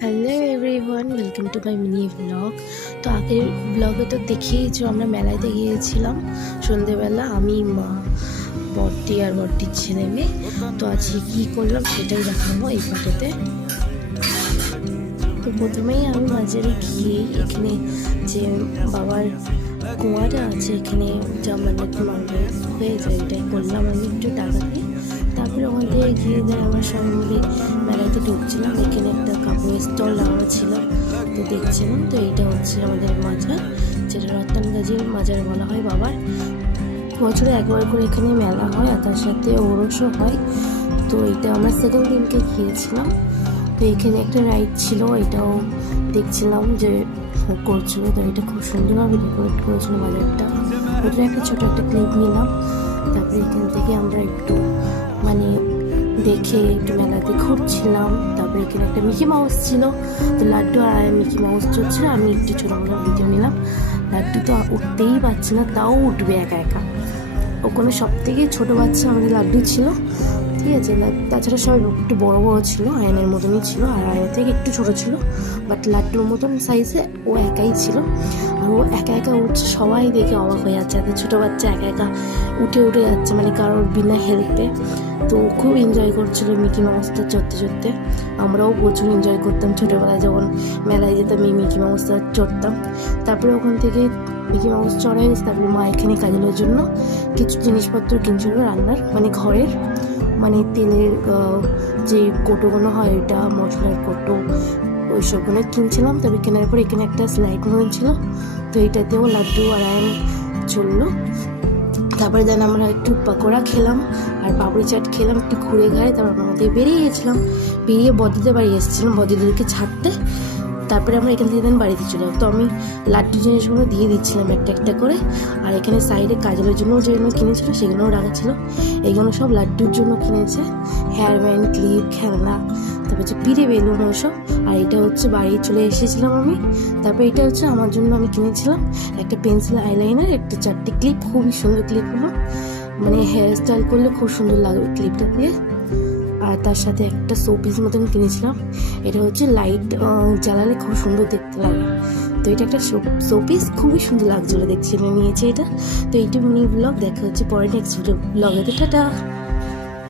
Hello everyone, welcome to my mini blog. তো আগের ব্লগে তো দেখিয়েছো আমরা মেলাতে গিয়েছিলাম সন্ধেবেলা, আমি, মা, বড়দি আর বড়দির ছেলে মেয়ে। তো আজকে কী করলাম সেটাই দেখাবো এই পার্টেতে। তো প্রথমেই আমি বাজারে গিয়ে এখানে যে বাবার কুয়াটা আছে এখানে যা মান্নাত মানবে হয়ে যায়, এটাই করলাম আমি একটু টাকা দিয়ে। তারপরে ওখান থেকে গিয়ে দেয় আমার সবাই মিলে মেলাতে ঢুকছিলাম। এখানে একটা কাপড়ের স্টল লাগানো ছিল, তো দেখছিলাম। তো এইটা হচ্ছে আমাদের মাজার, যেটা রতনগাজীর মাজার বলা হয় বাবার। বছরে একবার করে এখানে মেলা হয় আর তার সাথে ওরসও হয়। তো এটা আমরা সেকেন্ড দিনকে গিয়েছিলাম। তো এখানে একটা রাইড ছিল, এটাও দেখছিলাম যে করছিল। তো এটা খুব সুন্দরভাবে ডেকোরেট করেছিল বাজারটা। ওটা একটা ছোটো একটা ক্লিপ নিলাম। তারপরে এখান থেকে আমরা একটু মানে দেখে একটু মেলাতে ঘুরছিলাম। তারপরে এখানে একটা মিকি মাউস ছিল, তো লাড্ডু আর মিকি মাউস চলছিল। আমি একটু ছোটোখাটো ভিডিও নিলাম। লাড্ডু তো উঠতেই পারছে না, তাও উঠবে একা একা। ওখানে সব থেকে ছোটো বাচ্চা আমাদের লাড্ডু ছিল, ঠিক আছে। তাছাড়া সবাই একটু বড় বড় ছিল, আয়নের মতনই ছিল, আর আয়নের থেকে একটু ছোটো ছিল, বাট লাড্ডুর মতন সাইজে ও একাই ছিল। আর ও একা একা উঠছে, সবাই দেখে অবাক হয়ে যাচ্ছে, এত ছোটো বাচ্চা একা একা উঠে উঠে যাচ্ছে, মানে কারোর বিনা হেল্পে। তো খুব এনজয় করছিল মিকি মাউসটা চড়তে চড়তে। আমরাও প্রচুর এনজয় করতাম ছোটোবেলায়, যখন মেলায় যেতাম এই মিকি মাউসটা চড়তাম। তারপরে ওখান থেকে মিকি মাউস চড়া হয়ে গেছে। তারপরে মা এখানে কাজলের জন্য কিছু জিনিসপত্র কিনছিল রান্নার, মানে ঘরের, মানে তেলের যে কোটোগুলো হয়, ওইটা মশলার কোটো, ওই সবগুলো কিনছিলাম। তবে কেনার পর এখানে একটা স্লাইড মতন ছিল, তো এইটাতেও লাড্ডু আর আয়ন চললো। তারপরে দেন আমরা একটু পাকোড়া খেলাম আর পাপড়ি চাট খেলাম, একটু ঘুরে ঘাড়ে। তারপর আমরা আমাদের বেরিয়ে গেছিলাম, বেরিয়ে বদিদের বাড়ি এসেছিলাম বদিদেরকে ছাড়তে। তারপরে আমরা এখান থেকে দেন বাড়িতে চলে যাবো। তো আমি লাড্ডু জিনিসগুলো দিয়ে দিচ্ছিলাম একটা একটা করে। আর এখানে সাইডে কাজলের জন্য যেগুলো কিনেছিল সেগুলোও রাখা ছিল। এইগুলো সব লাড্ডুর জন্য কিনেছে, হেয়ার ব্যান্ড, ক্লিপ, খেলনা, তারপর হচ্ছে পিড়ে, বেলুন, ওইসব। আর এটা হচ্ছে বাড়ি চলে এসেছিলাম আমি। তারপর এটা হচ্ছে আমার জন্য আমি কিনেছিলাম একটা পেন্সিল, আইলাইনার, একটা 4টে ক্লিপ, খুবই সুন্দর ক্লিপগুলো, মানে হেয়ার স্টাইল করলে খুব সুন্দর লাগবে ক্লিপটা দিয়ে। আর তার সাথে একটা শোপিস মতন কিনেছিলাম, এটা হচ্ছে লাইট জ্বালালে খুব সুন্দর দেখতে লাগে। তো এটা একটা শোপিস, খুবই সুন্দর লাগছিলো দেখছি, নিয়েছি এটা। তো এইটা মিনি ব্লগ, দেখা হচ্ছে পরে নেক্সট ব্লগে। টাটা।